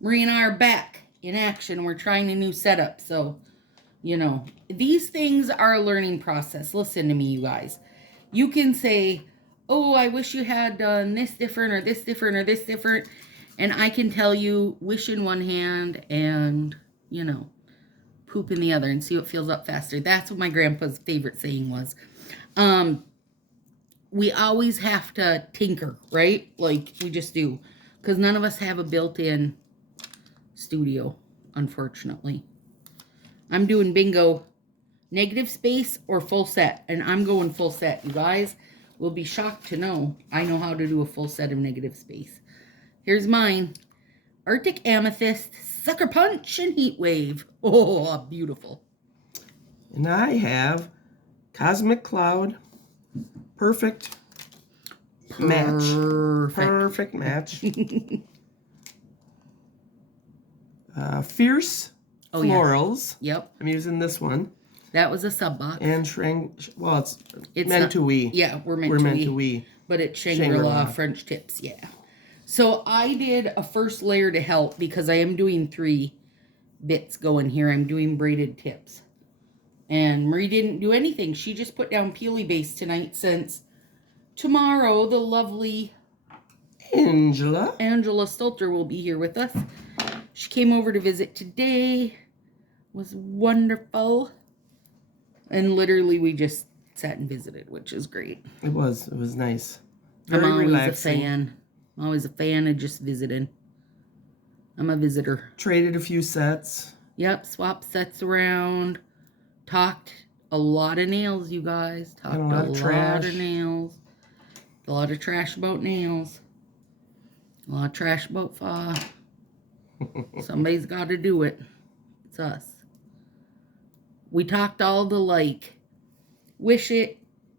Marie and I are back in action. We're trying a new setup. So, you know, these things are a learning process. Listen to me, you guys. You can say, oh, I wish you had done this different or this different or this different. And I can tell you, wish in one hand and, you know, poop in the other and see what fills up faster. That's what my grandpa's favorite saying was. We always have to tinker, right? Like, we just do. Because none of us have a built-in studio, unfortunately. I'm doing bingo, negative space or full set, and I'm going full set. You guys will be shocked to know I know how to do a full set of negative space. Here's mine. Arctic Amethyst, Sucker Punch, and Heat Wave. Oh, beautiful. And I have Cosmic Cloud, Perfect Match. Perfect Match. Fierce Florals. Yeah. Yep. I'm using this one. That was a sub box. And well, it's meant to we. Yeah, we're meant to we. But it's Shangri-La French tips, yeah. So I did a first layer to help because I am doing 3 bits going here. I'm doing braided tips. And Marie didn't do anything. She just put down peely base tonight since tomorrow the lovely Angela Stolter will be here with us. She came over to visit today. It was wonderful. And literally we just sat and visited, which is great. It was nice. Very I'm always relaxing. a fan. I'm always a fan of just visiting. I'm a visitor. Traded a few sets. Yep, swapped sets around. Talked a lot of nails, you guys. Talked a lot of nails. A lot of trash about nails. A lot of trash about fa. Somebody's got to do it. It's us. We talked all the like, wish it,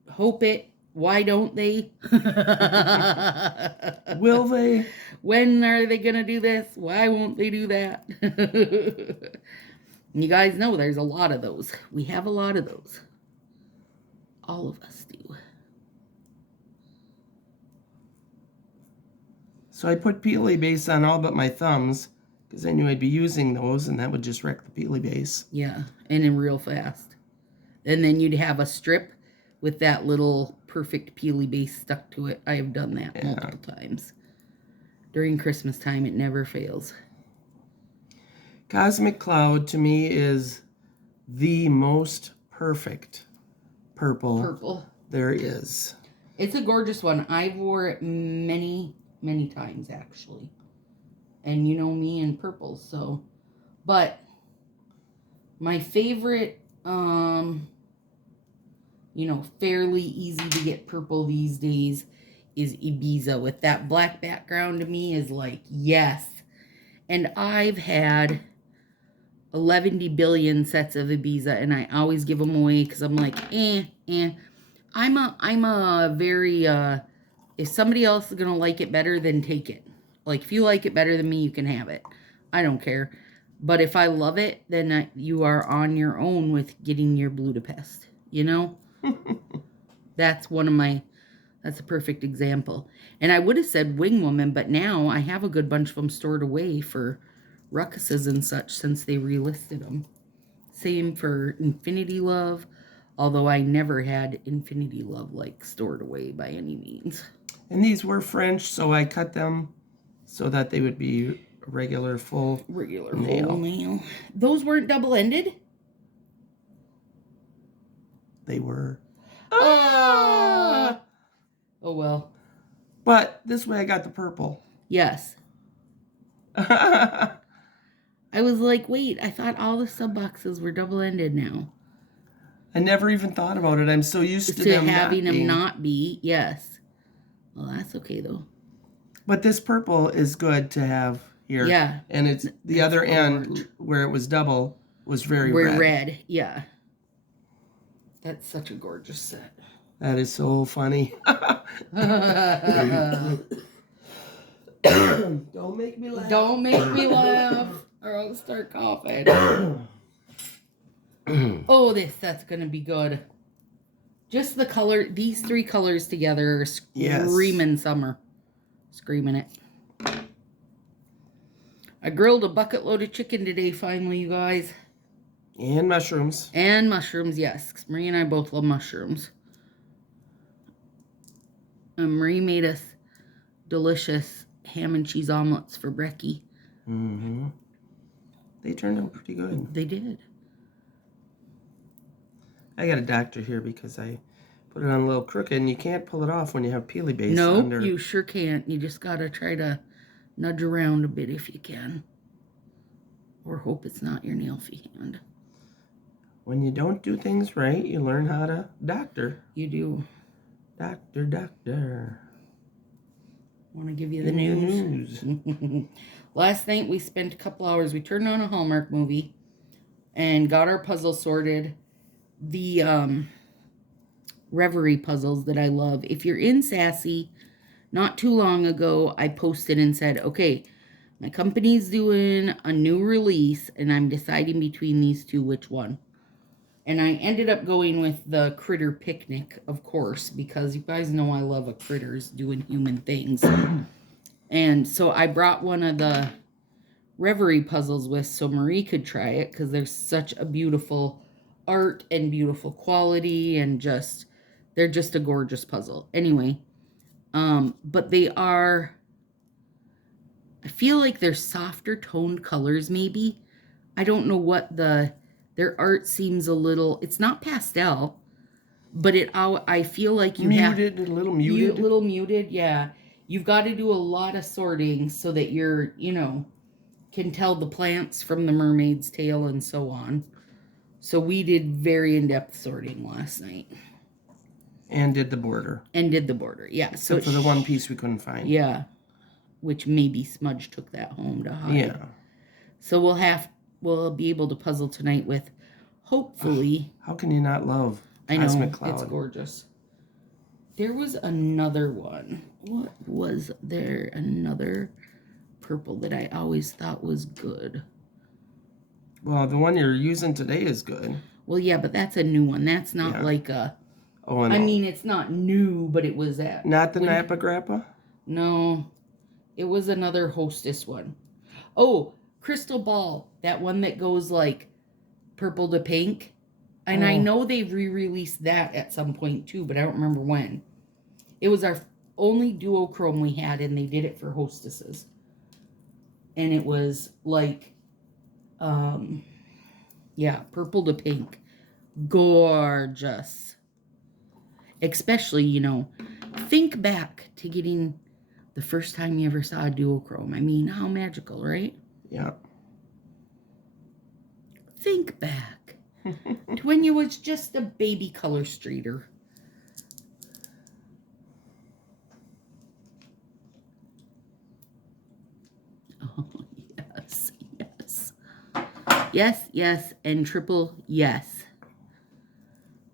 hope it, why don't they? Will they? When are they going to do this? Why won't they do that? You guys know there's a lot of those. We have a lot of those. All of us do. So I put peely base on all but my thumbs because I knew I'd be using those and that would just wreck the peely base. Yeah, and then real fast. And then you'd have a strip with that little perfect peely base stuck to it. I have done that multiple times. During Christmas time, it never fails. Cosmic Cloud to me is the most perfect purple there is. It's a gorgeous one. I've wore it many, many times actually. And you know me in purple, so. But my favorite, you know, fairly easy to get purple these days is Ibiza. With that black background to me is like, yes. And I've had 11 billion sets of Ibiza, and I always give them away because I'm like, I'm a very, if somebody else is going to like it better, then take it. Like, if you like it better than me, you can have it. I don't care. But if I love it, then you are on your own with getting your Budapest, you know? That's that's a perfect example. And I would have said Wing Woman, but now I have a good bunch of them stored away for ruckuses and such since they relisted them. Same for Infinity Love, although I never had Infinity Love like stored away by any means. And these were French, so I cut them so that they would be regular full nail. Those weren't double-ended? They were. Oh well. But this way I got the purple. Yes. I was like, wait, I thought all the sub boxes were double-ended now. I never even thought about it. I'm so used to them having them not be. Yes. Well, that's okay though. But this purple is good to have here. Yeah. And it's the other end where it was double was very red. Yeah. That's such a gorgeous set. That is so funny. Don't make me laugh. Don't make me laugh, or I'll start coughing. Oh, that's gonna be good. Just the color, these 3 colors together are screaming summer. Screaming it. I grilled a bucket load of chicken today, finally, you guys. And mushrooms. And mushrooms, yes. Marie and I both love mushrooms. And Marie made us delicious ham and cheese omelets for brekkie. Mm-hmm. They turned out pretty good. They did. I got a doctor here because I put it on a little crooked, and you can't pull it off when you have peely base No, under. you sure can't. You just got to try to nudge around a bit if you can. Or hope it's not your nail-fee hand. When you don't do things right, you learn how to doctor. You do. Doctor, doctor. Want to give you the news? Last night we spent a couple hours. We turned on a Hallmark movie and got our puzzles sorted. The Reverie puzzles that I love. If you're in Sassy, not too long ago, I posted and said, okay, my company's doing a new release, and I'm deciding between these two which one. And I ended up going with the Critter Picnic, of course, because you guys know I love a critters doing human things. And so I brought one of the Reverie puzzles with so Marie could try it, because there's such a beautiful art and beautiful quality, and just, they're just a gorgeous puzzle. Anyway, but they are, I feel like they're softer toned colors maybe. I don't know what their art seems a little, it's not pastel, but I feel like you muted, a little muted. A little muted, yeah. You've got to do a lot of sorting so that you're, can tell the plants from the mermaid's tail and so on. So we did very in-depth sorting last night. And did the border. Yeah. So for the one piece we couldn't find. Yeah. Which maybe Smudge took that home to hide. Yeah. So we'll be able to puzzle tonight with, hopefully. How can you not love Cosmic Cloud? It's gorgeous. There was another one. What was there? Another purple that I always thought was good. Well, the one you're using today is good. Well, yeah, but that's a new one. That's not like a... Oh, no. I mean, it's not new, but it was at... Not the Napa Grappa? No. It was another Hostess one. Oh, Crystal Ball. That one that goes like purple to pink. And I know they've re-released that at some point too, but I don't remember when. It was our only duochrome we had, and they did it for Hostesses. And it was like... purple to pink. Gorgeous. Especially, think back to getting the first time you ever saw a duochrome. I mean, how magical, right? Yeah. Think back to when you was just a baby color streeter. Oh, yes, yes. Yes, yes, and triple yes.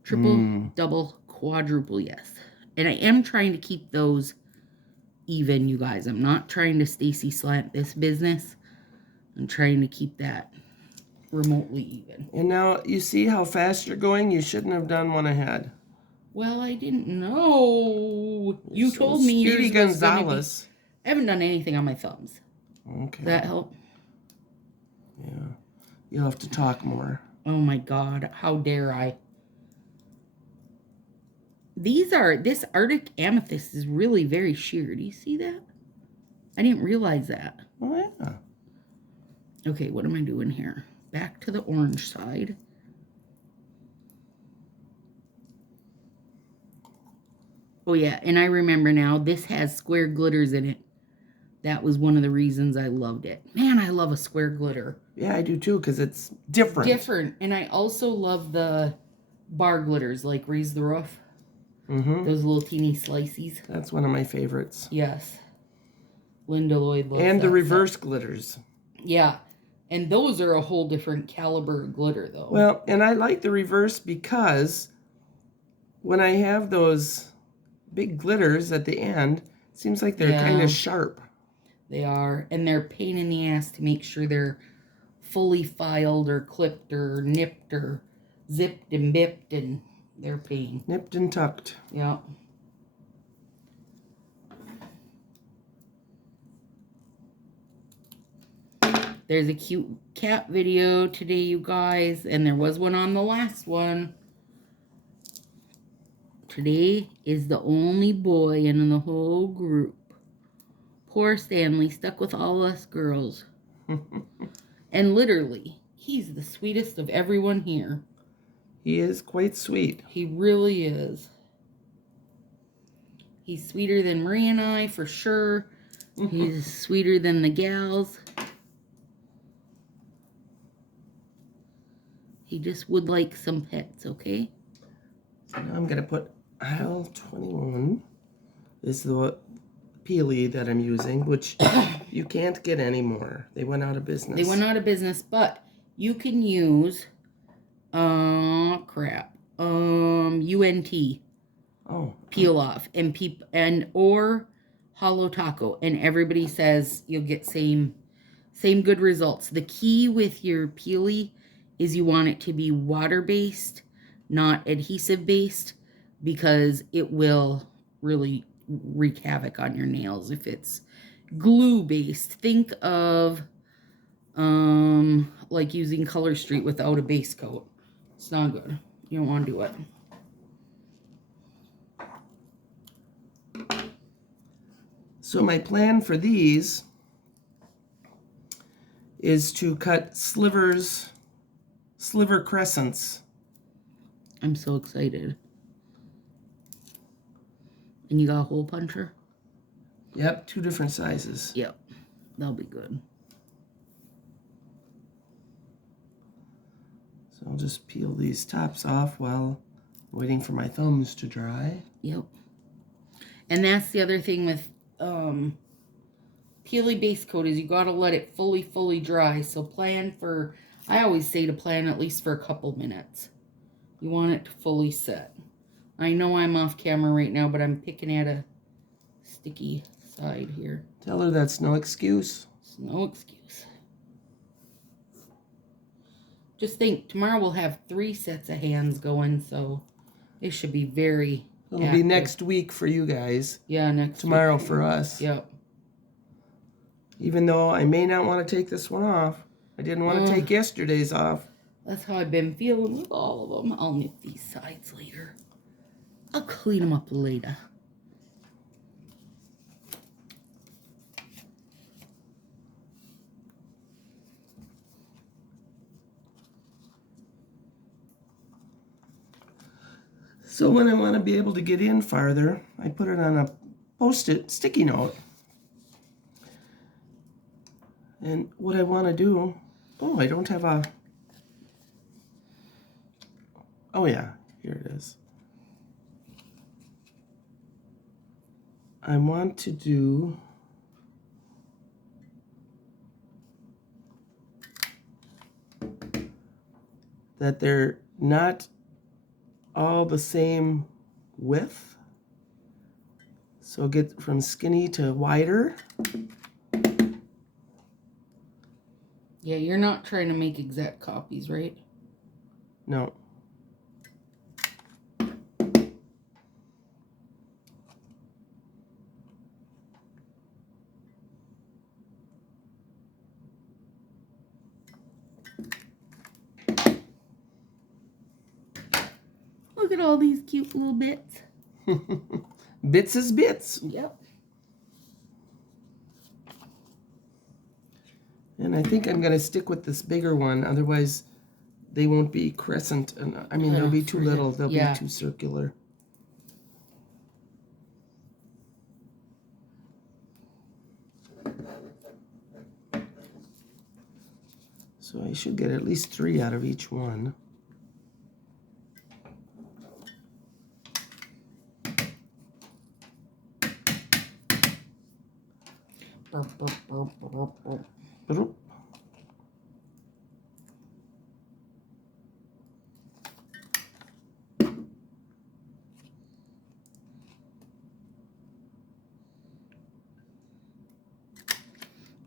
Triple, double, quadruple yes. And I am trying to keep those even, you guys. I'm not trying to Stacy slant this business. I'm trying to keep that remotely even. And now, you see how fast you're going? You shouldn't have done one ahead. Well, I didn't know. You so told me Speedy yours was gonna Gonzalez. I haven't done anything on my thumbs. Okay. Does that help? Yeah. You'll have to talk more. Oh my God. How dare I? This Arctic Amethyst is really very sheer. Do you see that? I didn't realize that. Oh, yeah. Okay, what am I doing here? Back to the orange side. Oh yeah, and I remember now, this has square glitters in it. That was one of the reasons I loved it. Man, I love a square glitter. Yeah, I do too, because it's different. Different. And I also love the bar glitters, like Raise the Roof. Mm-hmm. Those little teeny slices. That's one of my favorites. Yes. Linda Lloyd loves and that the reverse stuff. glitters. Yeah. And those are a whole different caliber of glitter, though. Well, and I like the reverse because when I have those big glitters at the end, it seems like they're kind of sharp. They are. And they're a pain in the ass to make sure they're fully filed or clipped or nipped or zipped and bipped, and they're pain. Nipped and tucked. Yeah. There's a cute cat video today, you guys, and there was one on the last one. Today is the only boy in the whole group. Poor Stanley, stuck with all us girls. And literally, he's the sweetest of everyone here. He is quite sweet. He really is. He's sweeter than Marie and I, for sure. He's sweeter than the gals. He just would like some pets, okay? So now I'm going to put aisle 21. This is the peely that I'm using, which you can't get anymore. They went out of business. They went out of business, but you can use, UNT. Oh. Peel off and or hollow taco, and everybody says you'll get same good results. The key with your peely is you want it to be water based, not adhesive based, because it will really wreak havoc on your nails if it's glue based. Think of like using Color Street without a base coat. It's not good. You don't want to do it. So my plan for these is to cut sliver crescents. I'm so excited. And you got a hole puncher? Yep, 2 different sizes. Yep, that'll be good. So I'll just peel these tops off while waiting for my thumbs to dry. Yep. And that's the other thing with peely base coat is you got to let it fully dry. So plan for, I always say to plan at least for a couple minutes. You want it to fully set. I know I'm off camera right now, but I'm picking at a sticky side here. Tell her that's no excuse. It's no excuse. Just think, tomorrow we'll have 3 sets of hands going, so it should be very It'll active. be next week for you guys. Yeah, next Tomorrow week. for us. Yep. Even though I may not want to take this one off. I didn't want to take yesterday's off. That's how I've been feeling with all of them. I'll nip these sides later. I'll clean them up later. So when I want to be able to get in farther, I put it on a Post-it sticky note. And what I want to do, oh, I don't have a, oh yeah, here it is. I want to do that they're not all the same width. So get from skinny to wider. Yeah, you're not trying to make exact copies, right? No. Look at all these cute little bits. Bits is bits. Yep. And I think I'm going to stick with this bigger one. Otherwise, they won't be crescent. And I mean, they'll be too little. They'll be too circular. So I should get at least 3 out of each one.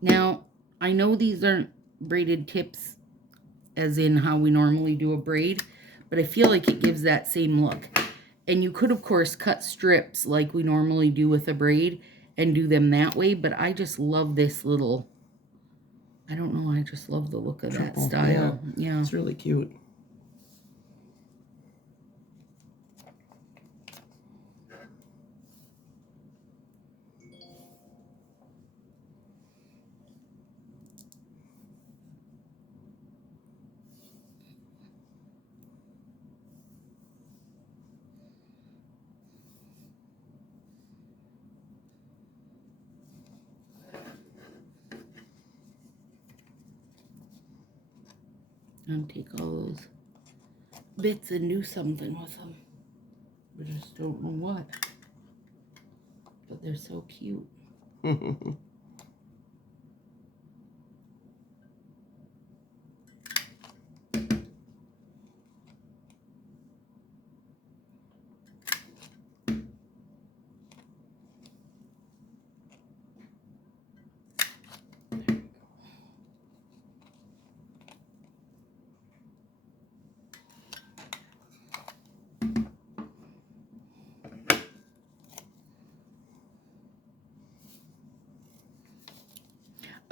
Now, I know these aren't braided tips as in how we normally do a braid, but I feel like it gives that same look. And you could, of course, cut strips like we normally do with a braid and do them that way, but I just love this little, I don't know. I just love the look of that Triple, style. Yeah. It's really cute. And take all those bits and do something with them. I just don't know what. But they're so cute.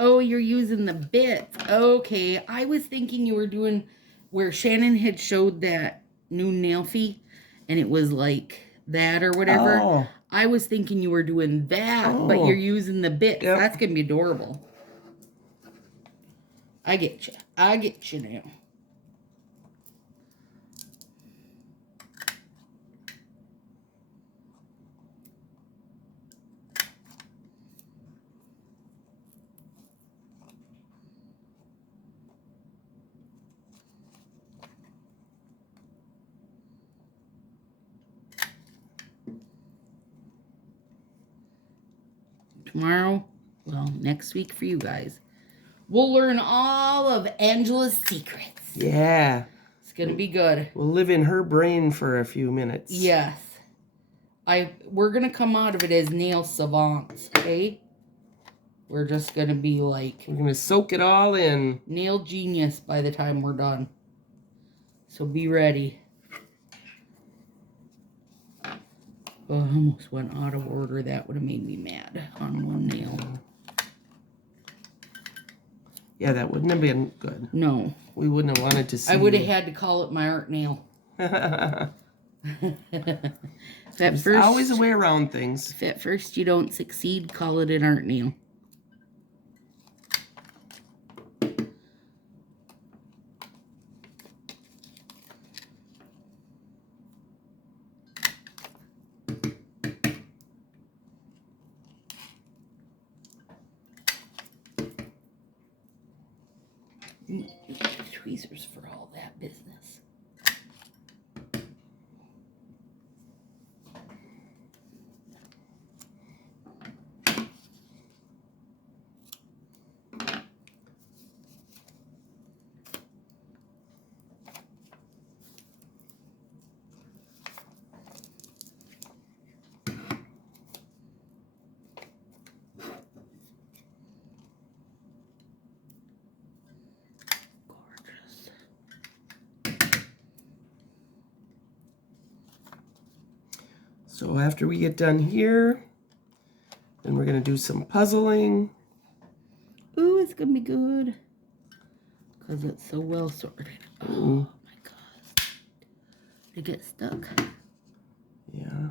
Oh, you're using the bits. Okay. I was thinking you were doing where Shannon had showed that new nail fee and it was like that or whatever. Oh. I was thinking you were doing that, but you're using the bits. Yep. That's going to be adorable. I get you. I get you now. Tomorrow, well, next week for you guys, we'll learn all of Angela's secrets. Yeah. It's going to be good. We'll live in her brain for a few minutes. Yes. We're going to come out of it as nail savants, okay? We're just going to be like... We're going to soak it all in. Nail genius by the time we're done. So be ready. Oh, I almost went out of order. That would have made me mad on one nail. Yeah, that wouldn't have been good. No. We wouldn't have wanted to see. I would have had to call it my art nail. There's always a way around things. If at first you don't succeed, call it an art nail. Tweezers for all that business. So after we get done here, then we're going to do some puzzling. Ooh, it's going to be good. Because it's so well sorted. Oh my God. Did it get stuck? Yeah.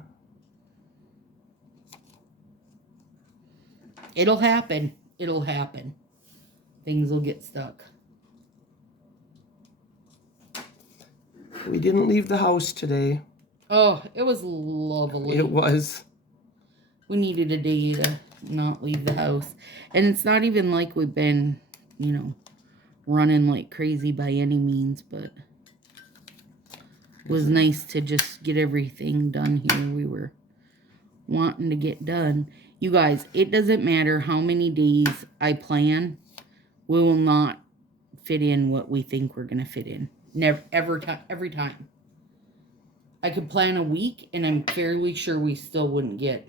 It'll happen. It'll happen. Things will get stuck. We didn't leave the house today. Oh, it was lovely. It was. We needed a day to not leave the house. And it's not even like we've been, you know, running like crazy by any means, but it was nice to just get everything done here. We were wanting to get done. You guys, it doesn't matter how many days I plan, we will not fit in what we think we're going to fit in. Never, every time. I could plan a week, and I'm fairly sure we still wouldn't get.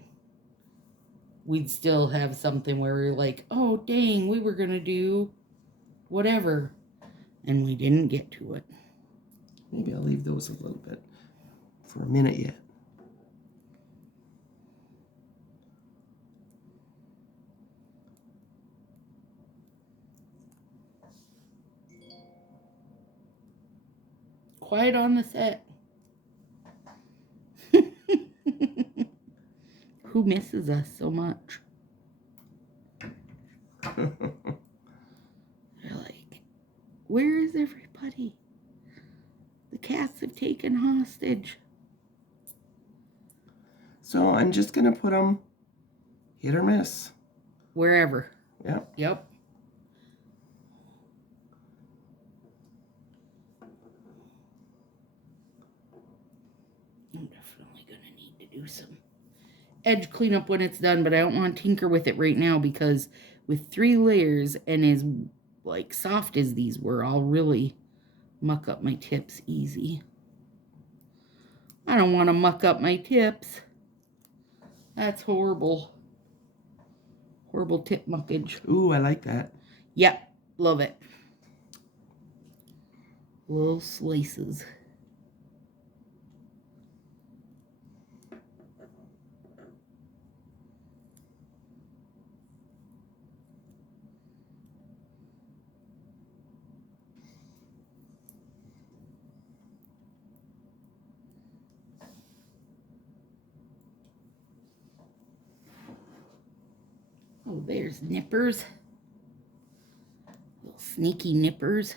We'd still have something where we're like, oh, dang, we were going to do whatever. And we didn't get to it. Maybe I'll leave those a little bit for a minute yet. quiet on the set. Who misses us so much? They're like, where is everybody? The cats have taken hostage. So I'm just going to put them hit or miss. Wherever. Yep. Yep. I'm definitely going to need to do some edge cleanup when it's done, but I don't want to tinker with it right now because with 3 layers and as like soft as these were, I'll really muck up my tips easy. I don't want to muck up my tips. That's horrible. Horrible tip muckage. Ooh, I like that. Yep, love it. Little slices. Oh, there's nippers. Little sneaky nippers.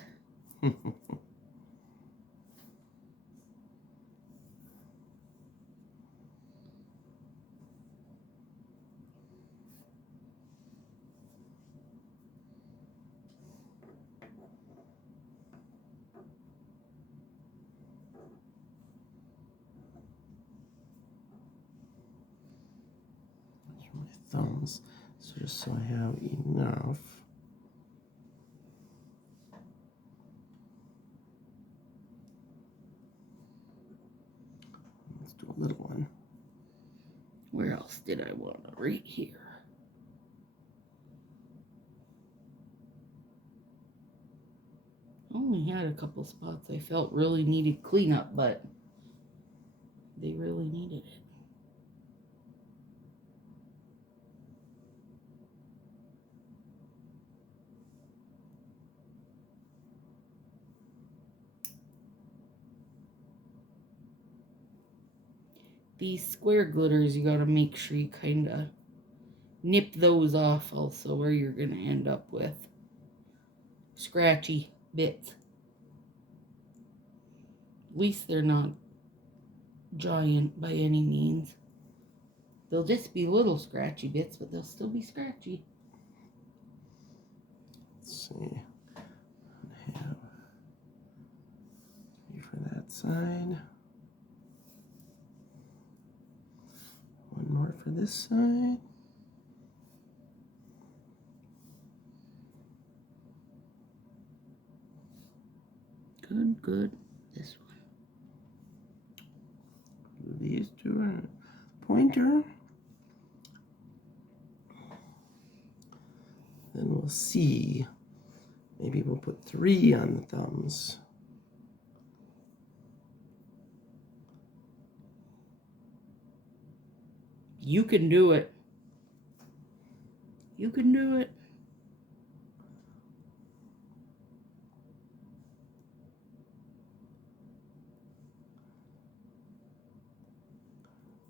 My thumbs, so just so I have enough. Let's do a little one. Where else did I want to? Right here. Only had a couple spots I felt really needed cleanup, but they really needed it. These square glitters, you gotta make sure you kind of nip those off also, or you're gonna end up with scratchy bits. At least they're not giant by any means. They'll just be little scratchy bits, but they'll still be scratchy. Let's see. I have 3 for that side. 1 more for this side. Good, good. This one. These 2 are pointer. Then we'll see. Maybe we'll put 3 on the thumbs. You can do it. You can do it.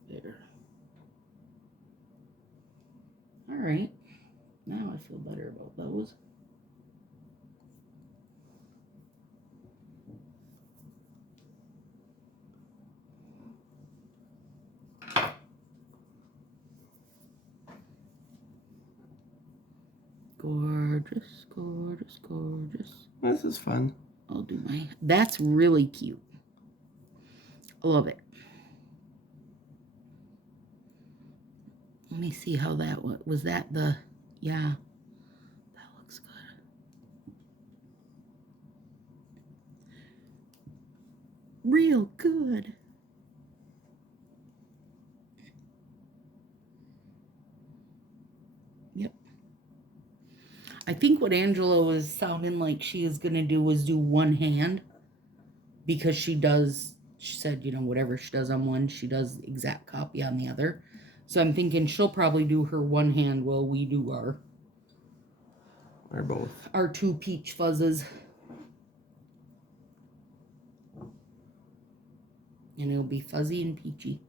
There. All right. Now I feel better about those. Gorgeous, gorgeous, gorgeous. This is fun. I'll do my... That's really cute. I love it. Let me see how that was. That the... Yeah. That looks good. Real good. Yep. I think what Angela was sounding like she is going to do was do one hand, because she said, you know, whatever she does on one, she does the exact copy on the other. So I'm thinking she'll probably do her one hand while we do our... Or both. Our 2 peach fuzzes. And it'll be fuzzy and peachy.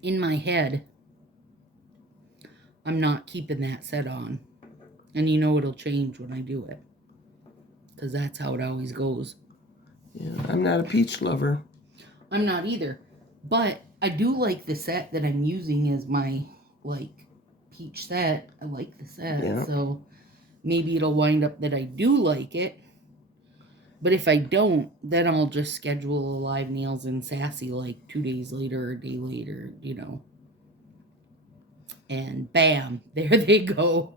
In my head, I'm not keeping that set on. And you know it'll change when I do it. Because that's how it always goes. Yeah, I'm not a peach lover. I'm not either. But I do like the set that I'm using as my, like, peach set. I like the set. Yeah. So maybe it'll wind up that I do like it. But if I don't, then I'll just schedule a live nails in Sassy like 2 days later or a day later, you know. And bam, there they go.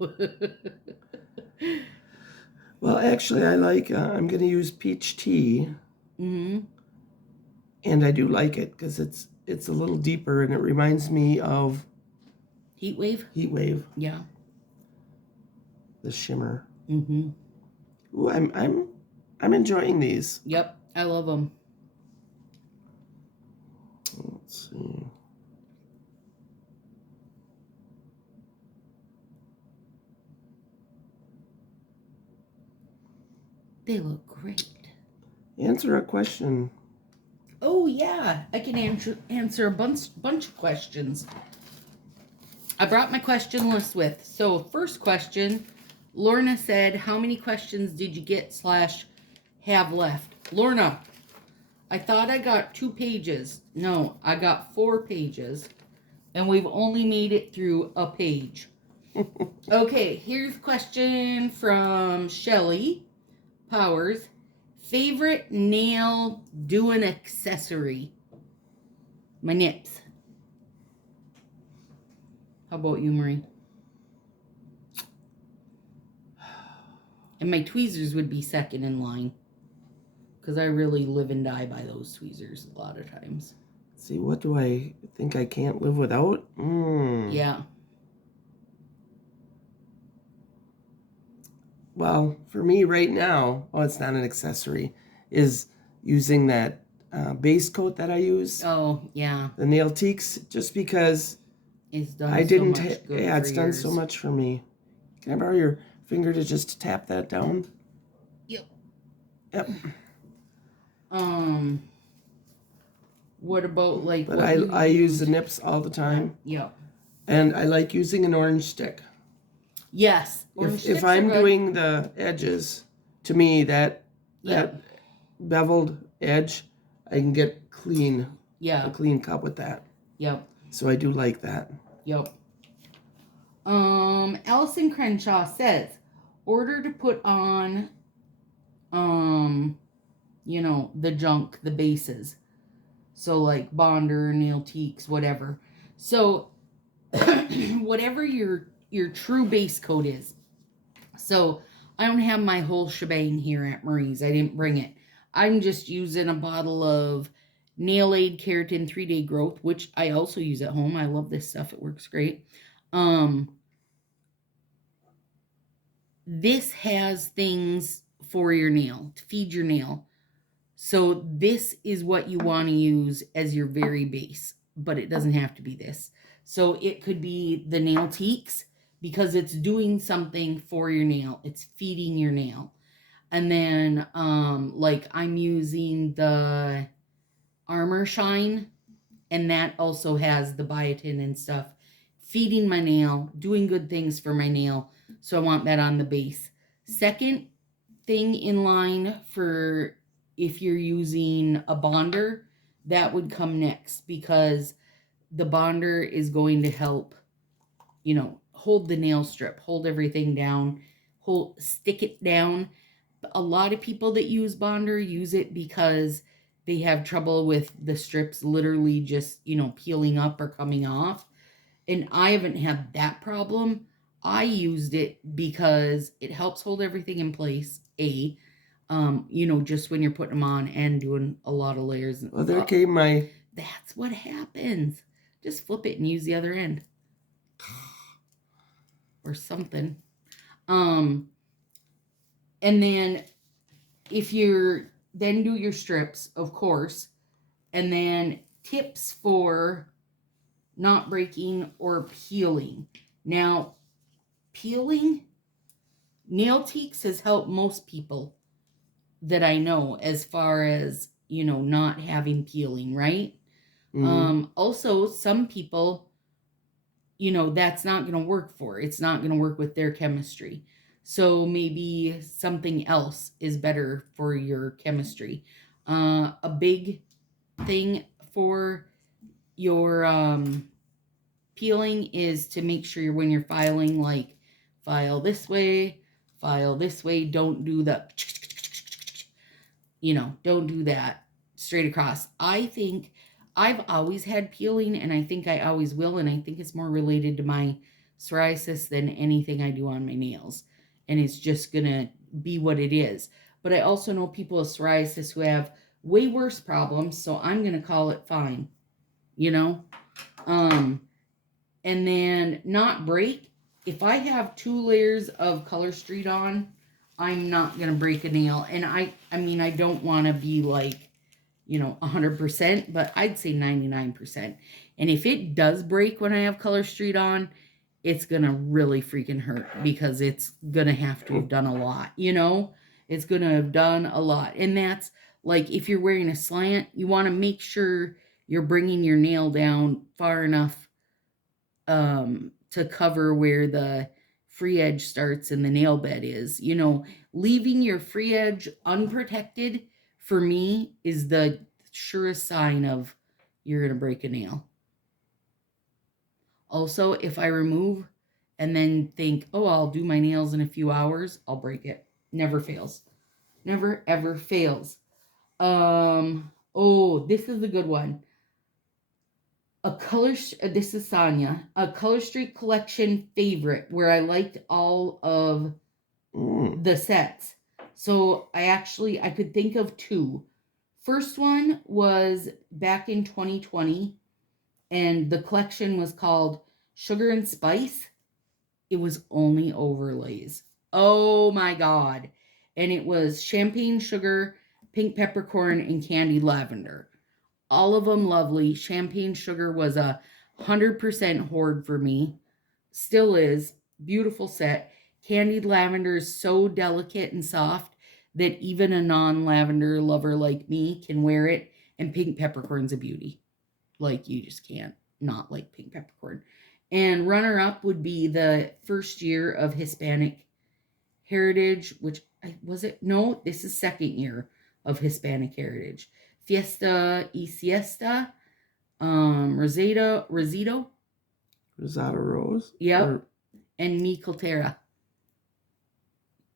Well, actually, I like, I'm going to use peach tea. Mm-hmm. And I do like it because it's a little deeper and it reminds me of Heat Wave? Heat Wave. Yeah. The shimmer. Mm-hmm. Ooh, I'm enjoying these. Yep, I love them. Let's see. They look great. Answer a question. Oh, yeah. I can answer a bunch of questions. I brought my question list with. So, first question, Lorna said, how many questions did you get / have left? Lorna, I thought I got 2 pages. No, I got 4 pages. And we've only made it through a page. Okay, here's a question from Shelly Powers. Favorite nail doing accessory? My nips. How about you, Marie? And my tweezers would be second in line. Because I really live and die by those tweezers a lot of times. See, what do I think I can't live without? Yeah. Well, for me right now, it's not an accessory, is using that base coat that I use. Oh, yeah. The nail teaks, just because It's done I so didn't. much good Yeah, for it's done so much for me. Can I borrow your finger to just tap that down? Yep. Yep. What about like? But what I use the nips all the time. Yeah. And I like using an orange stick. Yes. If I'm doing the edges, to me that beveled edge, I can get clean. Yeah. A clean cut with that. Yep. So I do like that. Yep. Allison Crenshaw says, order to put on, you know, the junk, the bases. So like Bonder, nail teaks, whatever. So whatever your true base coat is. So I don't have my whole shebang here at Marie's. I didn't bring it. I'm just using a bottle of Nail Aid Keratin 3-Day Growth, which I also use at home. I love this stuff. It works great. This has things for your nail, to feed your nail. So this is what you want to use as your very base, but it doesn't have to be this. So it could be the nail teaks because it's doing something for your nail. It's feeding your nail. And then like I'm using the Armor Shine, and that also has the biotin and stuff feeding my nail, doing good things for my nail. So I want that on the base. Second thing in line for if you're using a bonder, that would come next because the bonder is going to help, you know, hold the nail strip, hold everything down, stick it down. A lot of people that use bonder use it because they have trouble with the strips literally just, you know, peeling up or coming off. And I haven't had that problem. I used it because it helps hold everything in place, you know, just when you're putting them on and doing a lot of layers. Well, there came my... That's what happens. Just flip it and use the other end. Or something. And then if you're... Then do your strips, of course. And then tips for not breaking or peeling. Now, peeling Nail-Teaks has helped most people that I know as far as, not having peeling, right? Also, some people, that's not going to work for. It's not going to work with their chemistry. So maybe something else is better for your chemistry. A big thing for your peeling is to make sure when you're filing, like file this way, don't do the, don't do that straight across. I think I've always had peeling, and I think I always will, and I think it's more related to my psoriasis than anything I do on my nails. And it's just gonna be what it is. But I also know people with psoriasis who have way worse problems, so I'm gonna call it fine. And then not break. If I have 2 layers of Color Street on, I'm not gonna break a nail. And I mean, I don't want to be like, 100%, but I'd say 99%. And if it does break when I have Color Street on, it's gonna really freaking hurt, because it's gonna have to have done a lot. It's gonna have done a lot. And that's like, if you're wearing a slant, you want to make sure you're bringing your nail down far enough to cover where the free edge starts and the nail bed is. Leaving your free edge unprotected, for me, is the surest sign of you're going to break a nail. Also, if I remove and then think, oh, I'll do my nails in a few hours, I'll break it. Never fails. Never, ever fails. Oh, this is a good one. This is Sonia, a Color Street Collection favorite where I liked all of the sets. So I could think of 2. First one was back in 2020, and the collection was called Sugar and Spice. It was only overlays. Oh my God. And it was champagne sugar, pink peppercorn, and candied lavender. All of them lovely. Champagne sugar was 100% hoard for me. Still is. Beautiful set. Candied lavender is so delicate and soft that even a non-lavender lover like me can wear it. And pink peppercorn's a beauty. Like, you just can't not like pink peppercorn. And runner-up would be the first year of Hispanic Heritage, which was it? No, this is second year of Hispanic Heritage. Fiesta y Siesta, Rosado Rose. Yep, and Mi Coltera.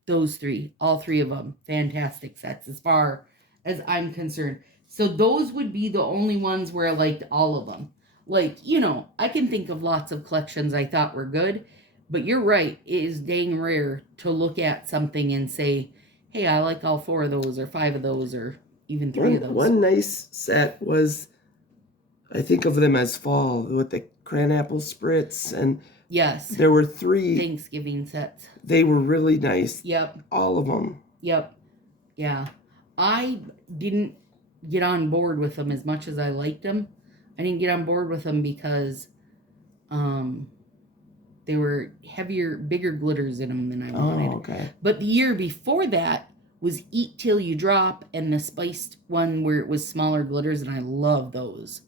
Those 3, all 3 of them, fantastic sets as far as I'm concerned. So those would be the only ones where I liked all of them. Like, I can think of lots of collections I thought were good, but you're right, it is dang rare to look at something and say, hey, I like all 4 of those, or 5 of those, or even 3 of those. One nice set was, I think of them as fall, with the cranapple spritz, and yes, there were 3 Thanksgiving sets. They were really nice. Yep. All of them. Yep. Yeah. I didn't get on board with them as much as I liked them. I didn't get on board with them because they were heavier, bigger glitters in them than I wanted. Oh, okay. But the year before that was Eat Till You Drop, and the spiced one where it was smaller glitters, and I love those.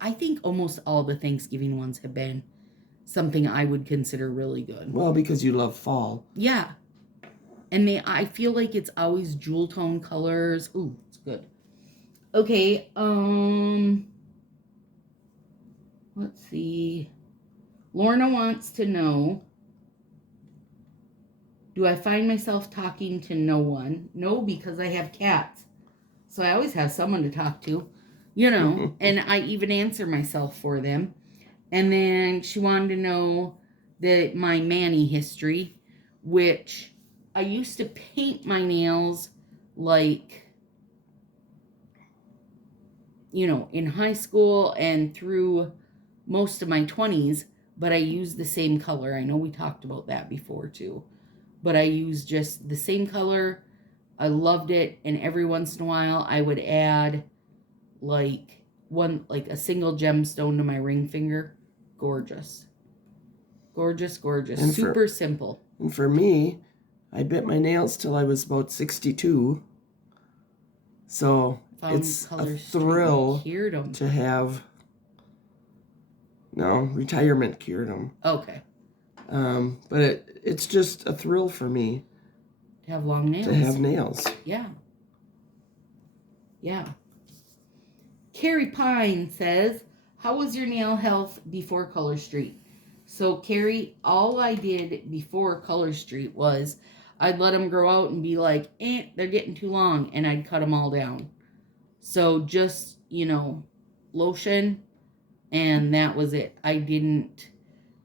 I think almost all the Thanksgiving ones have been something I would consider really good. Well, because you love fall. Yeah. And I feel like it's always jewel tone colors. Ooh, it's good. Okay, let's see. Lorna wants to know, do I find myself talking to no one? No, because I have cats. So I always have someone to talk to, and I even answer myself for them. And then she wanted to know my mani history, which I used to paint my nails like, in high school and through most of my 20s, but I used the same color. I know we talked about that before too, but I used just the same color. I loved it, and every once in a while I would add like a single gemstone to my ring finger. Gorgeous. Gorgeous, gorgeous. Super simple. And for me, I bit my nails till I was about 62. So it's a thrill to have. No, retirement cured them. Okay. But it's just a thrill for me. To have long nails. To have nails. Yeah. Yeah. Carrie Pine says, how was your nail health before Color Street? So, Carrie, all I did before Color Street was I'd let them grow out and be like, they're getting too long, and I'd cut them all down. So, just, lotion, and that was it.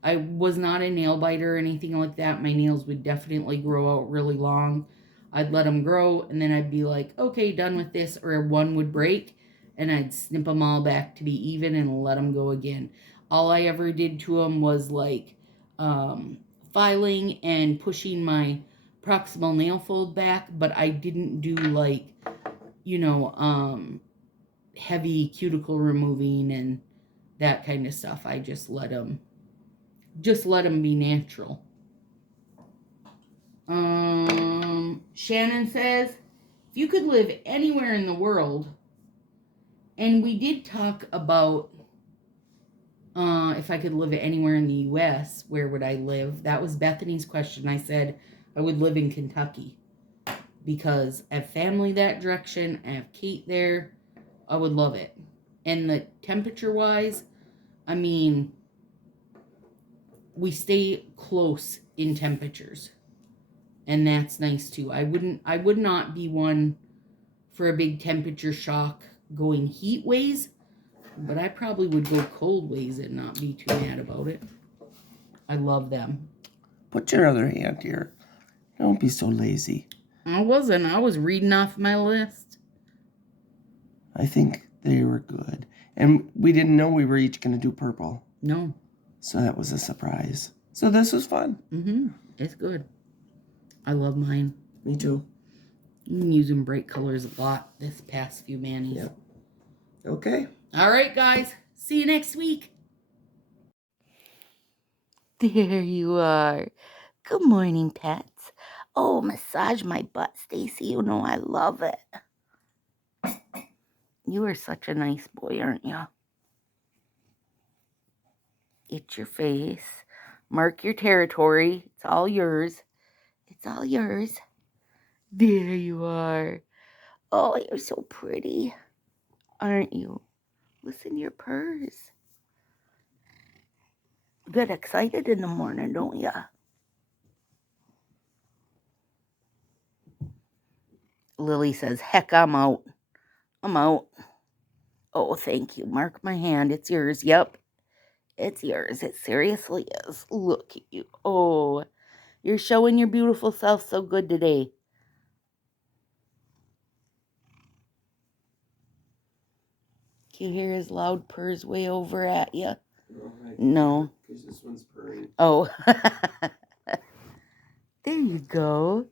I was not a nail biter or anything like that. My nails would definitely grow out really long. I'd let them grow, and then I'd be like, okay, done with this, or one would break, and I'd snip them all back to be even and let them go again. All I ever did to them was like filing and pushing my proximal nail fold back, but I didn't do like, heavy cuticle removing and that kind of stuff. I just let them be natural. Shannon says, if you could live anywhere in the world, and we did talk about if I could live anywhere in the U.S., where would I live? That was Bethany's question. I said I would live in Kentucky because I have family that direction. I have Kate there. I would love it. And the temperature-wise, I mean, we stay close in temperatures. And that's nice too. I would not be one for a big temperature shock going heat ways, but I probably would go cold ways and not be too mad about it. I love them. Put your other hand here. Don't be so lazy. I wasn't. I was reading off my list. I think they were good. And we didn't know we were each going to do purple. No. So that was a surprise. So this was fun. Mm-hmm. It's good. I love mine. Me too. I've been using bright colors a lot this past few manis. Yep. Okay. All right, guys. See you next week. There you are. Good morning, pets. Oh, massage my butt, Stacy. You know I love it. You are such a nice boy, aren't you? Itch your face. Mark your territory. It's all yours. It's all yours. There you are. Oh, you're so pretty. Aren't you? Listen to your purrs. You get excited in the morning, don't you? Lily says, heck, I'm out. I'm out. Oh, thank you. Mark my hand. It's yours. Yep. It's yours. It seriously is. Look at you. Oh, you're showing your beautiful self so good today. Can you hear his loud purrs way over at you? No. Because this one's purring. Oh. There you go.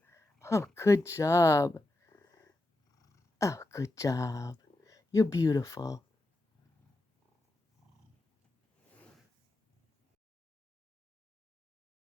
Oh, good job. Oh, good job. You're beautiful.